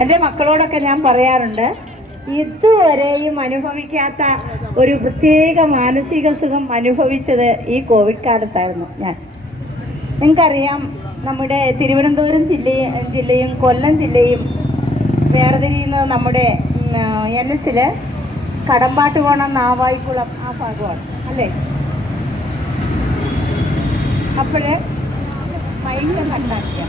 എന്റെ മക്കളോടൊക്കെ ഞാൻ പറയാറുണ്ട് ഇതുവരെയും അനുഭവിക്കാത്ത ഒരു പ്രത്യേക മാനസിക സുഖം അനുഭവിച്ചത് ഈ കോവിഡ് കാലത്തായിരുന്നു ഞാൻ. നിങ്ങൾക്കറിയാം നമ്മുടെ തിരുവനന്തപുരം ജില്ലയും ജില്ലയും കൊല്ലം ജില്ലയും വേർതിരിയുന്നത് നമ്മുടെ എൻ എച്ചിൽ കടമ്പാട്ടുകോണം നാവായിക്കുളം ആ ഭാഗമാണ് അല്ലേ? അപ്പോൾ മൈൻഡ് കണ്ടാക്കിയ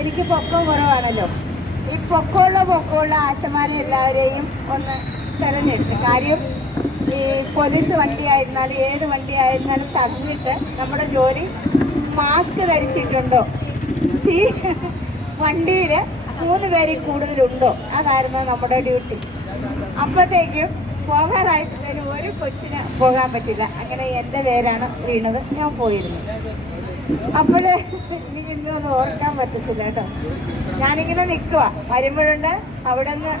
എനിക്ക് പൊക്കം കുറവാണല്ലോ. ഈ പൊക്കമുള്ള പൊക്കമുള്ള ആശമാരെ എല്ലാവരെയും ഒന്ന് തിരഞ്ഞെടുത്തു കാര്യം ഈ പോലീസ് വണ്ടി ആയിരുന്നാലും ഏത് വണ്ടി ആയിരുന്നാലും തടഞ്ഞിട്ട് നമ്മുടെ ജോലി മാസ്ക് ധരിച്ചിട്ടുണ്ടോ? സീ വണ്ടിയിൽ മൂന്ന് പേരിൽ കൂടുതലുണ്ടോ? അതായിരുന്നു നമ്മുടെ ഡ്യൂട്ടി. അപ്പോഴത്തേക്കും പോകാറായിട്ടുള്ളതിന് ഒരു കൊച്ചിന് പോകാൻ പറ്റില്ല. അങ്ങനെ എന്റെ പേരാണ് വീണത്. ഞാൻ പോയിരുന്നു. അപ്പോഴേ എനിക്ക് ഇന്നൊന്നും ഓർക്കാൻ പറ്റത്തില്ല കേട്ടോ. ഞാനിങ്ങനെ നിൽക്കുക വരുമ്പോഴുണ്ട് അവിടെ നിന്ന്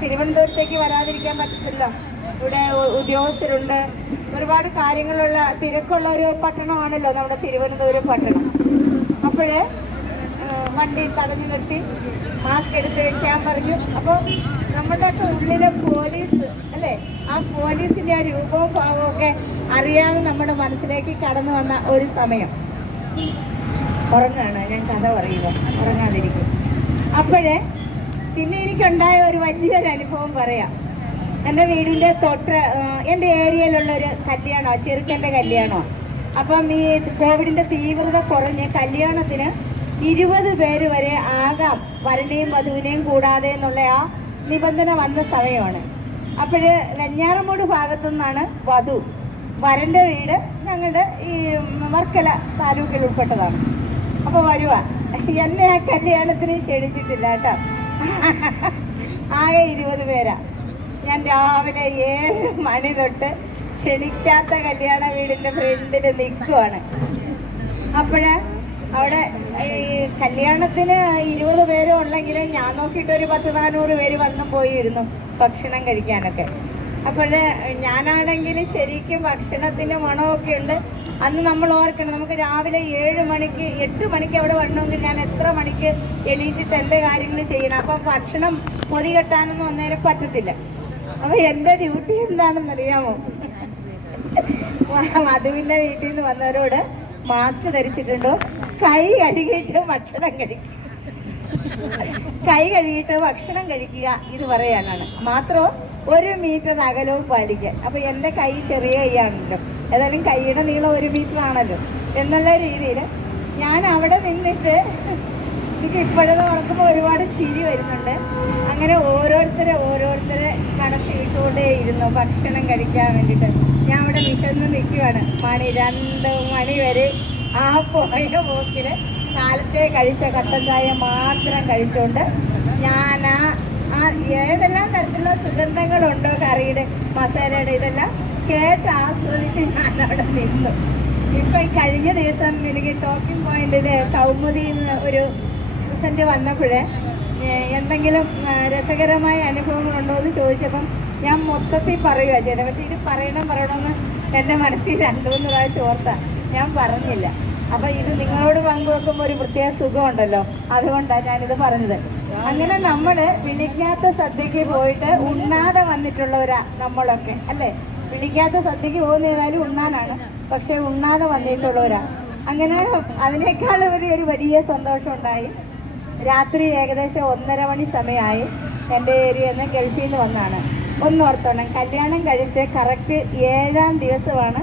തിരുവനന്തപുരത്തേക്ക് വരാതിരിക്കാൻ പറ്റത്തില്ല. ഇവിടെ ഉദ്യോഗസ്ഥരുണ്ട്. ഒരുപാട് കാര്യങ്ങളുള്ള തിരക്കുള്ള ഒരു പട്ടണമാണല്ലോ നമ്മുടെ തിരുവനന്തപുരം പട്ടണം. അപ്പോഴേ വണ്ടി തടഞ്ഞു നിർത്തി മാസ്ക് എടുത്ത് വെക്കാൻ പറഞ്ഞു. അപ്പോൾ നമ്മുടെയൊക്കെ ഉള്ളിലെ പോലീസ് അല്ലേ? ആ പോലീസിന്റെ ആ രൂപവും ഭാവവും ഒക്കെ അറിയാതെ നമ്മുടെ മനസ്സിലേക്ക് കടന്നു വന്ന ഒരു സമയം. ഉറങ്ങാണ്. ഞാൻ കഥ പറയുക. ഉറങ്ങാതിരിക്കും. അപ്പോഴേ പിന്നെ എനിക്കുണ്ടായ ഒരു വലിയൊരു അനുഭവം പറയാം. എന്റെ വീടിന്റെ തൊട്ട് എന്റെ ഏരിയയിലുള്ളൊരു കല്യാണമാണ് കല്യാണോ ചെറുക്കന്റെ കല്യാണമാണ് അപ്പം ഈ കോവിഡിന്റെ തീവ്രത കുറഞ്ഞ് കല്യാണത്തിന് ഇരുപത് പേര് വരെ ആകാം വരനെയും വധുവിനെയും കൂടാതെ എന്നുള്ള ആ നിബന്ധന വന്ന സമയമാണ്. അപ്പോൾ വെഞ്ഞാറമൂട് ഭാഗത്തു നിന്നാണ് വധു. വരന്റെ വീട് ഞങ്ങളുടെ ഈ വർക്കല താലൂക്കിൽ ഉൾപ്പെട്ടതാണ്. അപ്പോൾ വരുവാ. എന്നെ ആ കല്യാണത്തിന് ക്ഷണിച്ചിട്ടില്ല കേട്ടോ. ആകെ ഇരുപത് പേരാ. ഞാൻ രാവിലെ ഏഴ് മണി തൊട്ട് ക്ഷണിക്കാത്ത കല്യാണ വീടിന്റെ ഫ്രണ്ടിൽ നിൽക്കുവാണ്. അപ്പോഴ അവിടെ ഈ കല്യാണത്തിന് ഇരുപത് പേരും ഉള്ളെങ്കിലും ഞാൻ നോക്കിയിട്ട് ഒരു പത്ത് നാനൂറ് പേര് വന്നു പോയിരുന്നു ഭക്ഷണം കഴിക്കാനൊക്കെ. അപ്പോഴ് ഞാനാണെങ്കിൽ ശരിക്കും ഭക്ഷണത്തിന് മണമൊക്കെ ഉണ്ട്. അന്ന് നമ്മൾ ഓർക്കണം നമുക്ക് രാവിലെ ഏഴ് മണിക്ക് എട്ട് മണിക്ക് അവിടെ വരണമെങ്കിൽ ഞാൻ എത്ര മണിക്ക് എണീറ്റിട്ട് എന്റെ കാര്യങ്ങൾ ചെയ്യണം? അപ്പം ഭക്ഷണം പൊതി കെട്ടാനൊന്നും അന്നേരം പറ്റത്തില്ല. അപ്പം എന്റെ ഡ്യൂട്ടി എന്താണെന്നറിയാമോ? മധുവിന്റെ വീട്ടിൽ നിന്ന് വന്നവരോട് മാസ്ക് ധരിച്ചിട്ടുണ്ടോ? കൈ കഴുകിയിട്ട് ഭക്ഷണം കഴിക്കും കൈ കഴുകിയിട്ട് ഭക്ഷണം കഴിക്കുക ഇത് പറയാനാണ്. മാത്രം? ഒരു മീറ്റർ അകലവും പാലിക്കുക അപ്പൊ എന്റെ കൈ ചെറിയ കൈയാണല്ലോ. ഏതായാലും കൈയുടെ നീളം ഒരു മീറ്റർ ആണല്ലോ. എന്നുള്ള രീതിയിൽ ഞാൻ അവിടെ നിന്നിട്ട് എനിക്ക് ഇപ്പോഴത് ഓർക്കുമ്പോൾ ഒരുപാട് ചിരി വരുന്നുണ്ട്. അങ്ങനെ ഓരോരുത്തരെ ഓരോരുത്തരെ കടത്തിയിട്ടുകൊണ്ടേ ഇരുന്നു. ഭക്ഷണം കഴിക്കാൻ വേണ്ടിയിട്ട്. ഞാൻ അവിടെ വിശന്ന് നിൽക്കുകയാണ് മണി രണ്ട് മണി വരെ ആ പോയ പോക്കിൽ കാലത്തെ കഴിച്ച കട്ടൻ ചായ മാത്രം കഴിച്ചുകൊണ്ട് ഞാൻ ആ ഏതെല്ലാം തരത്തിലുള്ള സുഗന്ധങ്ങളുണ്ടോ കറിയുടെ മസാലയുടെ ഇതെല്ലാം കേട്ട് ആസ്വദിച്ച് ഞാൻ അവിടെ നിന്നു. ഇപ്പൊ കഴിഞ്ഞ ദിവസം എനിക്ക് ടോക്കിംഗ് പോയിന്റിൽ കൗമുദി ഒരു പ്രസന്റ് വന്നപ്പോഴേ എന്തെങ്കിലും രസകരമായ അനുഭവങ്ങളുണ്ടോ എന്ന് ചോദിച്ചപ്പം ഞാൻ മൊത്തത്തിൽ പറയുക ചെയ്തത് പക്ഷെ ഇത് പറയണം പറയണമെന്ന് എന്റെ മനസ്സിൽ രണ്ടു മൂന്ന് പ്രാവശ്യം ഓർത്താ. ഞാൻ പറഞ്ഞില്ല. അപ്പൊ ഇത് നിങ്ങളോട് പങ്കുവെക്കുമ്പോൾ ഒരു പ്രത്യേക സുഖമുണ്ടല്ലോ. അതുകൊണ്ടാണ് ഞാനിത് പറഞ്ഞത്. അങ്ങനെ നമ്മൾ വിളിക്കാത്ത സദ്യക്ക് പോയിട്ട് ഉണ്ണാതെ വന്നിട്ടുള്ളവരാ നമ്മളൊക്കെ അല്ലേ? വിളിക്കാത്ത സദ്യക്ക് പോകുന്ന ഏതായാലും ഉണ്ണാനാണ്. പക്ഷെ ഉണ്ണാതെ വന്നിട്ടുള്ളവരാ. അങ്ങനെ അതിനേക്കാൾ ഒരു ഒരു വലിയ സന്തോഷം ഉണ്ടായി രാത്രി ഏകദേശം ഒന്നര മണി സമയമായി എന്റെ ഏരിയ ഗൾഫിൽ നിന്ന് വന്നാണ്. ഒന്നോർത്തോണം കല്യാണം കഴിച്ച് കറക്റ്റ് ഏഴാം ദിവസമാണ്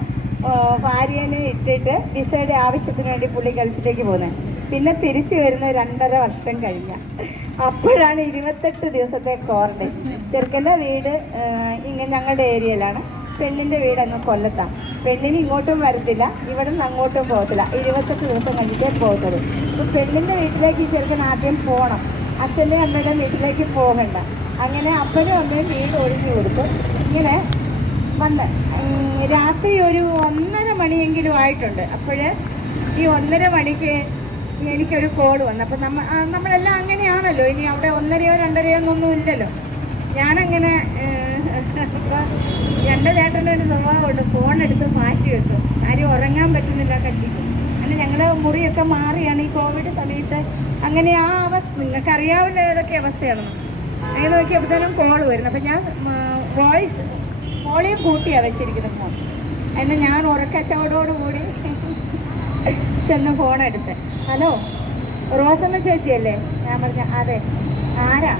ഭാര്യനെ ഇട്ടിട്ട് വിസയുടെ ആവശ്യത്തിന് വേണ്ടി പുള്ളി ഗൾഫിലേക്ക് പോകുന്നത് പിന്നെ തിരിച്ചു വരുന്ന രണ്ടര വർഷം കഴിഞ്ഞ. അപ്പോഴാണ് ഇരുപത്തെട്ട് ദിവസത്തെ ക്വാറന്റൈൻ ചെറുക്കന്റെ വീട് ഇങ്ങനെ ഞങ്ങളുടെ ഏരിയയിലാണ്. പെണ്ണിന്റെ വീട് അങ്ങ് കൊല്ലത്താണ് പെണ്ണിന് ഇങ്ങോട്ടും വരത്തില്ല ഇവിടെ നിന്ന് അങ്ങോട്ടും പോകത്തില്ല. ഇരുപത്തെട്ട് ദിവസം കഴിഞ്ഞിട്ടേ പോകത്തുള്ളൂ. അപ്പോൾ പെണ്ണിന്റെ വീട്ടിലേക്ക് ഈ ചെറുക്കൻ ആദ്യം പോകണം അച്ഛന്റെ അമ്മയുടെ വീട്ടിലേക്ക് പോകണ്ട. അങ്ങനെ അപ്പനും അമ്മയും വീട് ഒഴിഞ്ഞു കൊടുത്തു. ഇങ്ങനെ വന്ന് രാത്രി ഒരു ഒന്നര മണിയെങ്കിലും ആയിട്ടുണ്ട്. അപ്പോഴ് ഈ ഒന്നര മണിക്ക് എനിക്കൊരു കോൾ വന്നു. അപ്പം നമ്മ നമ്മളെല്ലാം അങ്ങനെയാണല്ലോ. ഇനി അവിടെ ഒന്നരയോ രണ്ടരയോ ഒന്നും ഇല്ലല്ലോ. ഞാനങ്ങനെ എന്റെ ചേട്ടന്റെ ഒരു സ്വഭാവമുണ്ട്. ഫോണെടുത്ത് മാറ്റി വെക്കും. ആരും ഉറങ്ങാൻ പറ്റുന്നില്ല കണ്ടിട്ട് അങ്ങനെ ഞങ്ങളുടെ മുറിയൊക്കെ മാറിയാണ് ഈ കോവിഡ് സമയത്ത്. അങ്ങനെ ആ അവസ്ഥ നിങ്ങൾക്ക് അറിയാവില്ല ഏതൊക്കെ അവസ്ഥയാണെന്ന്. അങ്ങനെ നോക്കിയപ്പോഴത്തേനും കോൾ വരുന്നു. അപ്പം ഞാൻ വോയിസ് വോളിയം കൂട്ടിയാണ് വെച്ചിരിക്കുന്നത് ഫോൺ എന്നാൽ ഞാൻ ഉറക്കച്ചവടോടുകൂടി ചെന്ന് ഫോൺ എടുത്ത്. ഹലോ റോസമ്മ ചേച്ചിയല്ലേ? ഞാൻ പറഞ്ഞ അതെ. ആരാ?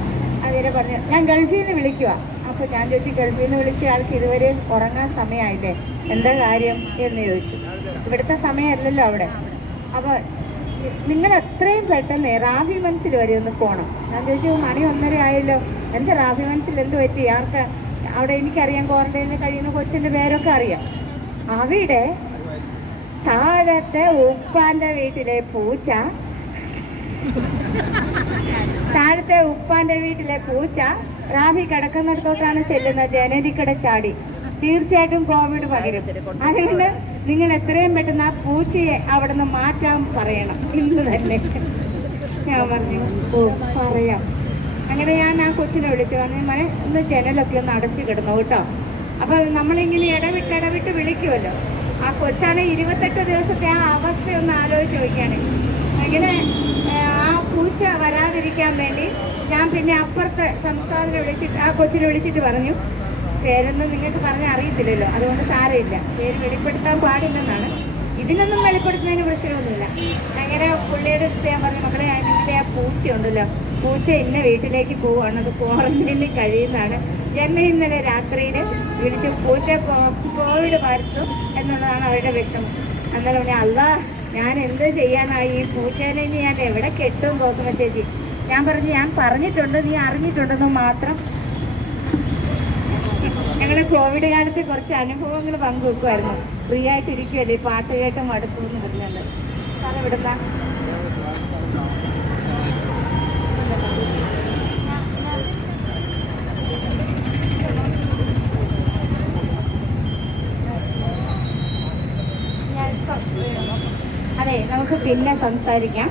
അതിനെ പറഞ്ഞു ഞാൻ ഗൾഫിൽ നിന്ന് വിളിക്കുക അപ്പോൾ ഞാൻ ചോദിച്ചു ഗൾഫിൽ നിന്ന് വിളിച്ച ആൾക്ക് ഇതുവരെ ഉറങ്ങാൻ സമയമായില്ലേ? എന്താ കാര്യം എന്ന് ചോദിച്ചു. ഇവിടുത്തെ സമയമല്ലല്ലോ അവിടെ. അപ്പോൾ നിങ്ങൾ എത്രയും പെട്ടെന്ന് റാഫി മനസ്സിൽ വരെ ഒന്ന് പോകണം ഞാൻ ചോദിച്ചു മണി ഒന്നര ആയല്ലോ. എന്താ റാഫി മനസ്സിൽ എന്ത് പറ്റി? ആർക്ക് അവിടെ എനിക്കറിയാം ക്വാറന്റൈനിൽ കഴിയുന്ന കൊച്ചിന്റെ പേരൊക്കെ അറിയാം. അവിടെ താഴത്തെ ഉപ്പാന്റെ വീട്ടിലെ പൂച്ച താഴത്തെ ഉപ്പാന്റെ വീട്ടിലെ പൂച്ച റാഫി കിടക്കുന്നിടത്തോട്ടാണ് ചെല്ലുന്നത്. ജനലിക്കട ചാടി. തീർച്ചയായിട്ടും കോവിഡ് പകരും. അതുകൊണ്ട് നിങ്ങൾ എത്രയും പെട്ടെന്ന് ആ പൂച്ചയെ അവിടെ നിന്ന് മാറ്റാൻ പറയണം. ഇന്ന് തന്നെ. ഞാൻ പറഞ്ഞു പറയാം. അങ്ങനെ ഞാൻ ആ കൊച്ചിനെ വിളിച്ചു. പറഞ്ഞു മോനെ ഒന്ന് ജനലൊക്കെ ഒന്ന് അടച്ചു കിടന്നു കേട്ടോ. അപ്പൊ നമ്മളിങ്ങനെ ഇടവിട്ട് ഇടവിട്ട് വിളിക്കുമല്ലോ ആ കൊച്ചാണ് ഇരുപത്തെട്ട് ദിവസത്തെ ആ അവസ്ഥ ഒന്ന് ആലോചിച്ച് നോക്കിയാണ്. അങ്ങനെ ആ, പൂച്ച വരാതിരിക്കാൻ വേണ്ടി ഞാൻ പിന്നെ അപ്പുറത്തെ സംസ്ഥാനത്തിൽ വിളിച്ചിട്ട് ആ കൊച്ചിനെ വിളിച്ചിട്ട് പറഞ്ഞു. പേരൊന്നും നിങ്ങൾക്ക് പറഞ്ഞ അറിയത്തില്ലല്ലോ. അതുകൊണ്ട് സാരമില്ല. പേര് വെളിപ്പെടുത്താൻ പാടില്ലെന്നാണ്. ഇതിനൊന്നും വെളിപ്പെടുത്തുന്നതിന് പ്രശ്നമൊന്നുമില്ല. അങ്ങനെ പുള്ളിയുടെ അടുത്ത് ഞാൻ പറഞ്ഞു മക്കളെ ആ പൂച്ചയുണ്ടല്ലോ. പൂച്ച ഇന്ന വീട്ടിലേക്ക് പോവാണ്. അത് ക്വാറന്റൈനിൽ കഴിയുന്നതാണ്. എന്നെ ഇന്നലെ രാത്രിയിൽ വിളിച്ച് പൂച്ച കോവിഡ് പരത്തും എന്നുള്ളതാണ് അവരുടെ വിഷമം. അന്നേരം പറഞ്ഞാൽ അല്ല ഞാൻ എന്ത് ചെയ്യാനായി? ഈ പൂച്ചേനെ ഇനി ഞാൻ എവിടെ കെട്ടും പോക്കുന്ന ചേച്ചി? ഞാൻ പറഞ്ഞു ഞാൻ പറഞ്ഞിട്ടുണ്ട് നീ അറിഞ്ഞിട്ടുണ്ടെന്ന് മാത്രം. ഞങ്ങൾ കോവിഡ് കാലത്ത് കുറച്ച് അനുഭവങ്ങൾ പങ്കുവെക്കുമായിരുന്നു ഫ്രീ ആയിട്ട് ഇരിക്കുമല്ലേ ഈ പാട്ട് കേട്ട് മടുത്തു എന്ന് പറഞ്ഞുണ്ട് സ്ഥലം ഇവിടുന്ന അതെ നമുക്ക് പിന്നെ സംസാരിക്കാം.